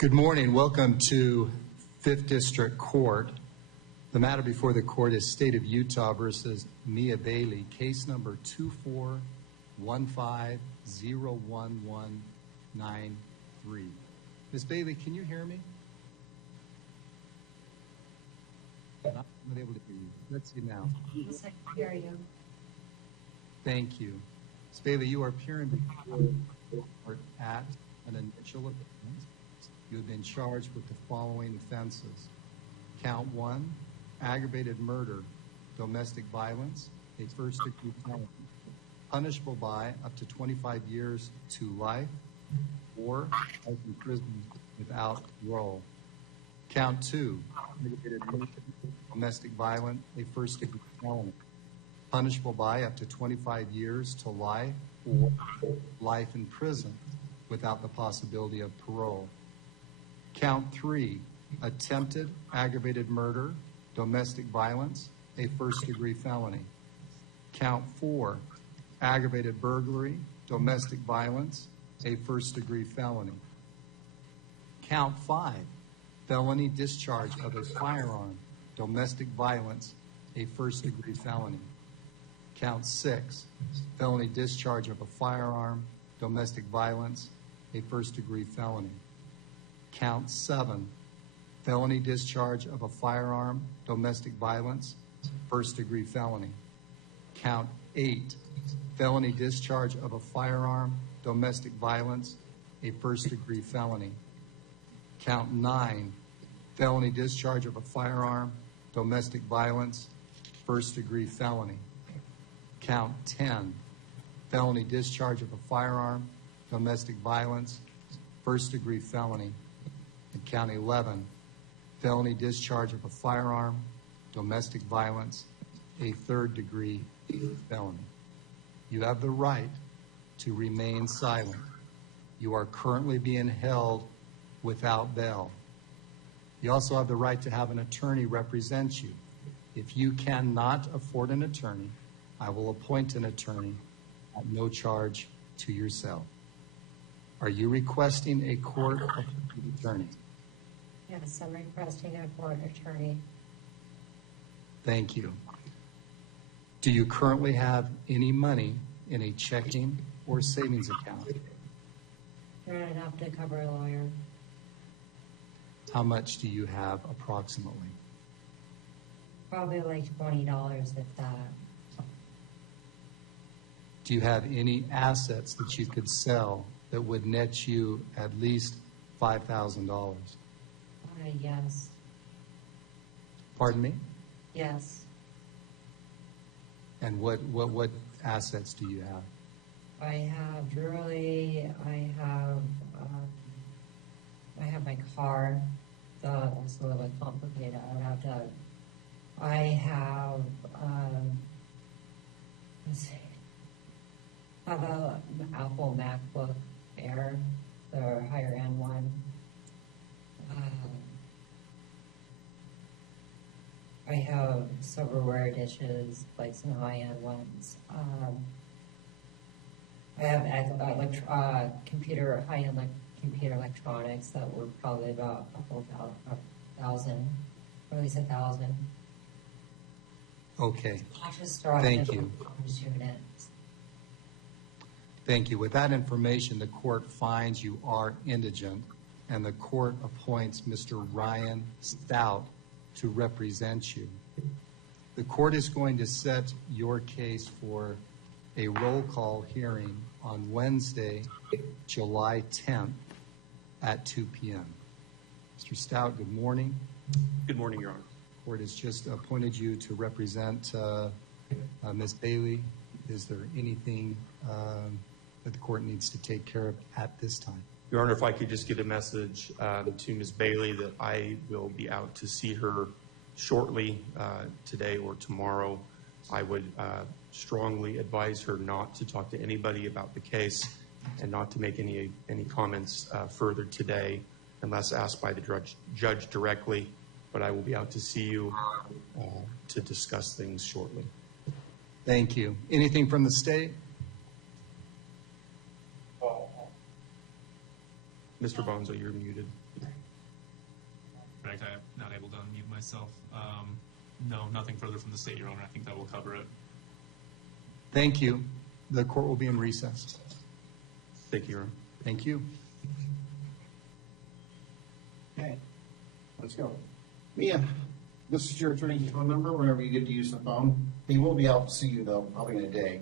Good morning. Welcome to 5th District Court. The matter before the court is State of Utah versus Mia Bailey, case number 241501193. Ms. Bailey, can you hear me? I'm not able to hear you. Let's see now. Yes, I can hear you. Thank you. Ms. Bailey, you are appearing before the court at an initial offense. You have been charged with the following offenses. Count 1, aggravated murder, domestic violence, a first-degree felony, punishable by up to 25 years to life, or life in prison without parole. Count 2, aggravated murder, domestic violence, a first-degree felony, punishable by up to 25 years to life, or life in prison without the possibility of parole. Count 3, attempted aggravated murder, domestic violence, a first-degree felony. Count 4, aggravated burglary, domestic violence, a first-degree felony. Count 5, felony discharge of a firearm, domestic violence, a first-degree felony. Count 6, felony discharge of a firearm, domestic violence, a first-degree felony. Count 7, felony discharge of a firearm, domestic violence, first-degree felony. Count 8, felony discharge of a firearm, domestic violence, a first-degree felony. Count 9, felony discharge of a firearm, domestic violence, first-degree felony. Count 10, felony discharge of a firearm, domestic violence, first-degree felony. And count 11, felony discharge of a firearm, domestic violence, a third-degree felony. You have the right to remain silent. You are currently being held without bail. You also have the right to have an attorney represent you. If you cannot afford an attorney, I will appoint an attorney at no charge to yourself. Are you requesting a court-appointed attorney? Yes, I'm requesting a court attorney. Thank you. Do you currently have any money in a checking or savings account? Not enough to cover a lawyer. How much do you have approximately? Probably like $20 if that. Do you have any assets that you could sell that would net you at least $5,000? Yes. Pardon me? Yes. And what assets do you have? I have jewelry. I have my car. That's a little bit complicated. I would have to. I have. Let's see. I have an Apple MacBook Air, the higher end one. I have silverware dishes, like some high-end ones. I have high-end computer electronics that were probably about $1,000, or at least $1,000. Okay. Thank you. Units. Thank you. With that information, the court finds you are indigent, and the court appoints Mr. Ryan Stout to represent you. The court is going to set your case for a roll call hearing on Wednesday, July 10th at 2 p.m. Mr. Stout, good morning. Good morning, Your Honor. The court has just appointed you to represent Ms. Bailey. Is there anything that the court needs to take care of at this time? Your Honor, if I could just get a message to Ms. Bailey that I will be out to see her shortly, today or tomorrow. I would strongly advise her not to talk to anybody about the case and not to make any comments further today unless asked by the judge directly. But I will be out to see you to discuss things shortly. Thank you. Anything from the state? Mr. Bonzo, you're muted. fact, I am not able to unmute myself. No, nothing further from the state, Your Honor. I think that will cover it. Thank you. The court will be in recess. Thank you, Your Honor. Thank you. Okay, let's go. Mia, this is your attorney's phone number whenever you get to use the phone. He will be out to see you, though, probably in a day.